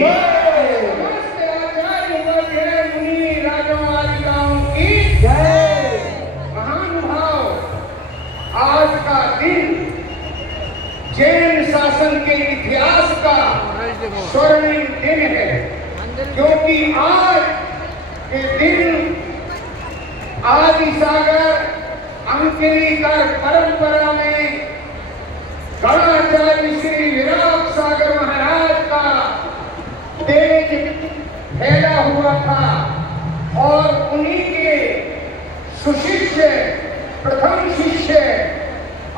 समस्त आचार्य वर्ग मुनि राजमालिकाओं की जय। महानुभाव, आज का दिन जैन शासन के इतिहास का स्वर्णिम दिन है, क्योंकि आज के दिन आदि सागर अंकिनीकर परंपरा में गणाचार्य श्री विराट सागर महाराज का तेज फैला हुआ था और उन्हीं के सुशिष्य प्रथम शिष्य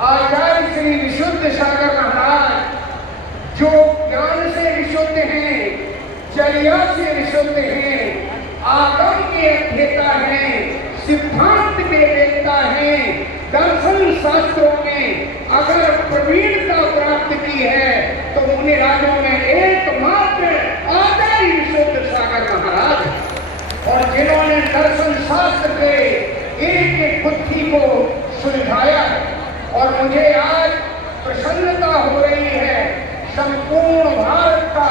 आचार्य श्री विशुद्ध सागर महाराज, जो ज्ञान से विशुद्ध हैं, चर्या से विशुद्ध हैं, आगम के अध्येता हैं, सिद्धांत के वेत्ता हैं, दर्शन शास्त्रों में अगर प्रवीणता प्राप्त की है तो मुनि राजों में एकमात्र आचार्य विशुद्ध सागर महाराज, और जिन्होंने दर्शन शास्त्र के एक एक बुद्धि को सुलझाया। और मुझे आज प्रसन्नता हो रही है, संपूर्ण भारत का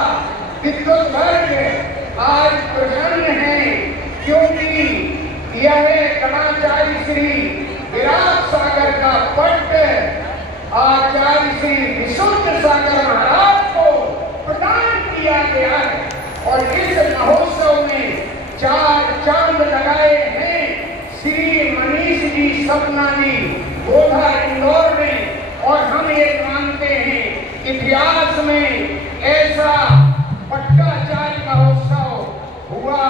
विद्वत वर्ग आज प्रसन्न है, क्योंकि यह गणाचार्य श्री विराट सागर का पट्ट आचार्य श्री विशुद्ध सागर महाराज को प्रदान किया गया है। और इस महोत्सव में 4 चांद लगाए हैं श्री मनीष जी, सपना जी, गोधा इंदौर में। और हम ये मानते हैं इतिहास में ऐसा पट्टाचार्य महोत्सव हुआ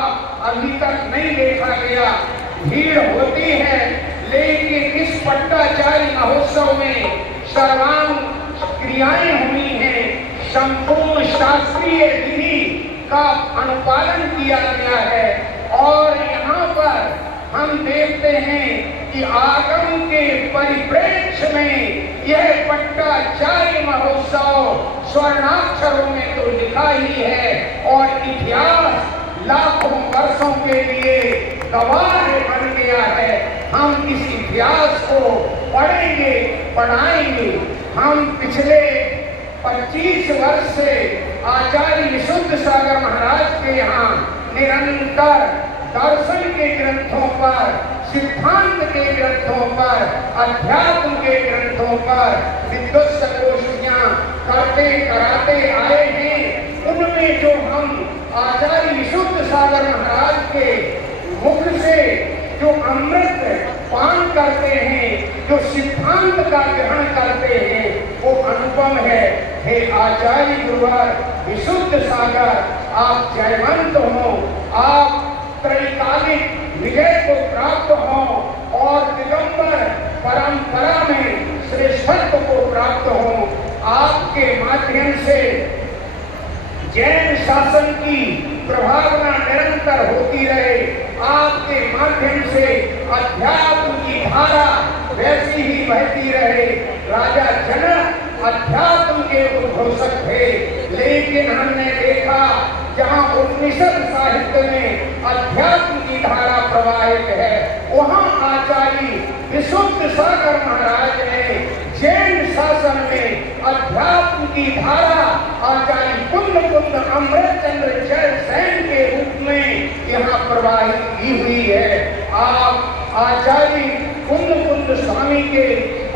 अभी तक नहीं देखा गया। भीड़ होती है, लेकिन इस पट्टाचार्य महोत्सव में सर्वांग क्रियाएं हुई हैं, संपूर्ण शास्त्रीय विधि का अनुपालन किया गया है। और यहाँ पर हम देखते हैं कि आगम के परिप्रेक्ष्य में यह पट्टाचार्य महोत्सव स्वर्णाक्षरों में तो लिखा ही है, और इतिहास लाखों वर्षों के लिए गवाह बन गया है। हम इस इतिहास को पढ़ेंगे, पढ़ाएंगे। हम पिछले 25 वर्ष से आचार्य विशुद्ध सागर महाराज के यहाँ निरंतर दर्शन के ग्रंथों पर, सिद्धांत के ग्रंथों पर, अध्यात्म के ग्रंथों पर विद्वत संगोष्ठियां करते कराते आए हैं। उनमें जो हम आचार्य विशुद्ध सागर महाराज के मुख से जो अमृत पान करते हैं, जो सिद्धांत का ग्रहण करते हैं, वो अनुपम है। हे आचार्य गुरुवर विशुद्ध सागर, आप जयवंत हो, आप त्रैकालिक विजय को प्राप्त हो और दिगंबर परंपरा में श्रेष्ठत्व को प्राप्त हो। आपके माध्यम से जैन शासन की प्रभावना निरंतर होती रहे, आपके माध्यम से अध्यात्म की धारा वैसी ही बहती रहे। राजा जनक अध्यात्म के उद्घोषक थे, लेकिन हमने देखा जहाँ उपनिषद साहित्य में अध्यात्म की धारा प्रवाहित है, वहाँ आचार्य विशुद्ध सागर महाराज ने जैन शासन में अध्यात्म की धारा आचार्य कुंद कुंद अमृत चंद्र जय सैन के रूप में यहाँ प्रवाहित की हुई है। आप आचार्य कुंद कुंद स्वामी के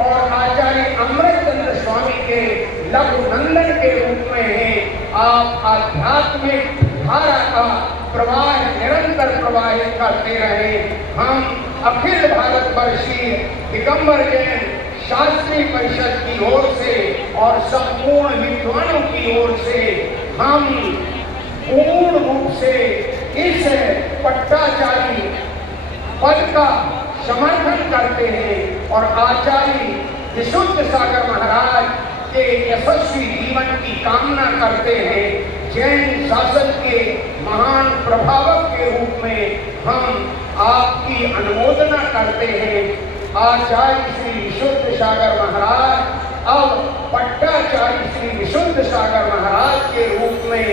और आचार्य अमृत चंद्र स्वामी के लघु नंदन के रूप में हैं। आप आध्यात्मिक धारा का प्रवाह निरंतर प्रवाहित करते रहे। हम अखिल भारतवर्षीय दिगंबर जैन शास्त्रीय परिषद की ओर से और संपूर्ण विद्वानों की ओर से हम पूर्ण रूप से इस पट्टाचार्य पद का समर्थन करते हैं और आचार्य विशुद्ध सागर महाराज के यशस्वी जीवन की कामना करते हैं। जैन शासन के महान प्रभावक के रूप में हम आपकी अनुमोदना करते हैं। आचार्य श्री विशुद्ध सागर महाराज अब पट्टाचार्य श्री विशुद्ध सागर महाराज के रूप में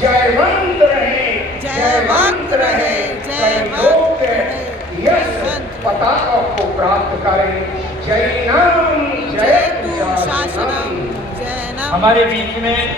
जयवंत रहे, जयवंत रहे, जयलोक यश पताका को प्राप्त करें। जय नाम जय शासनम। हमारे बीच में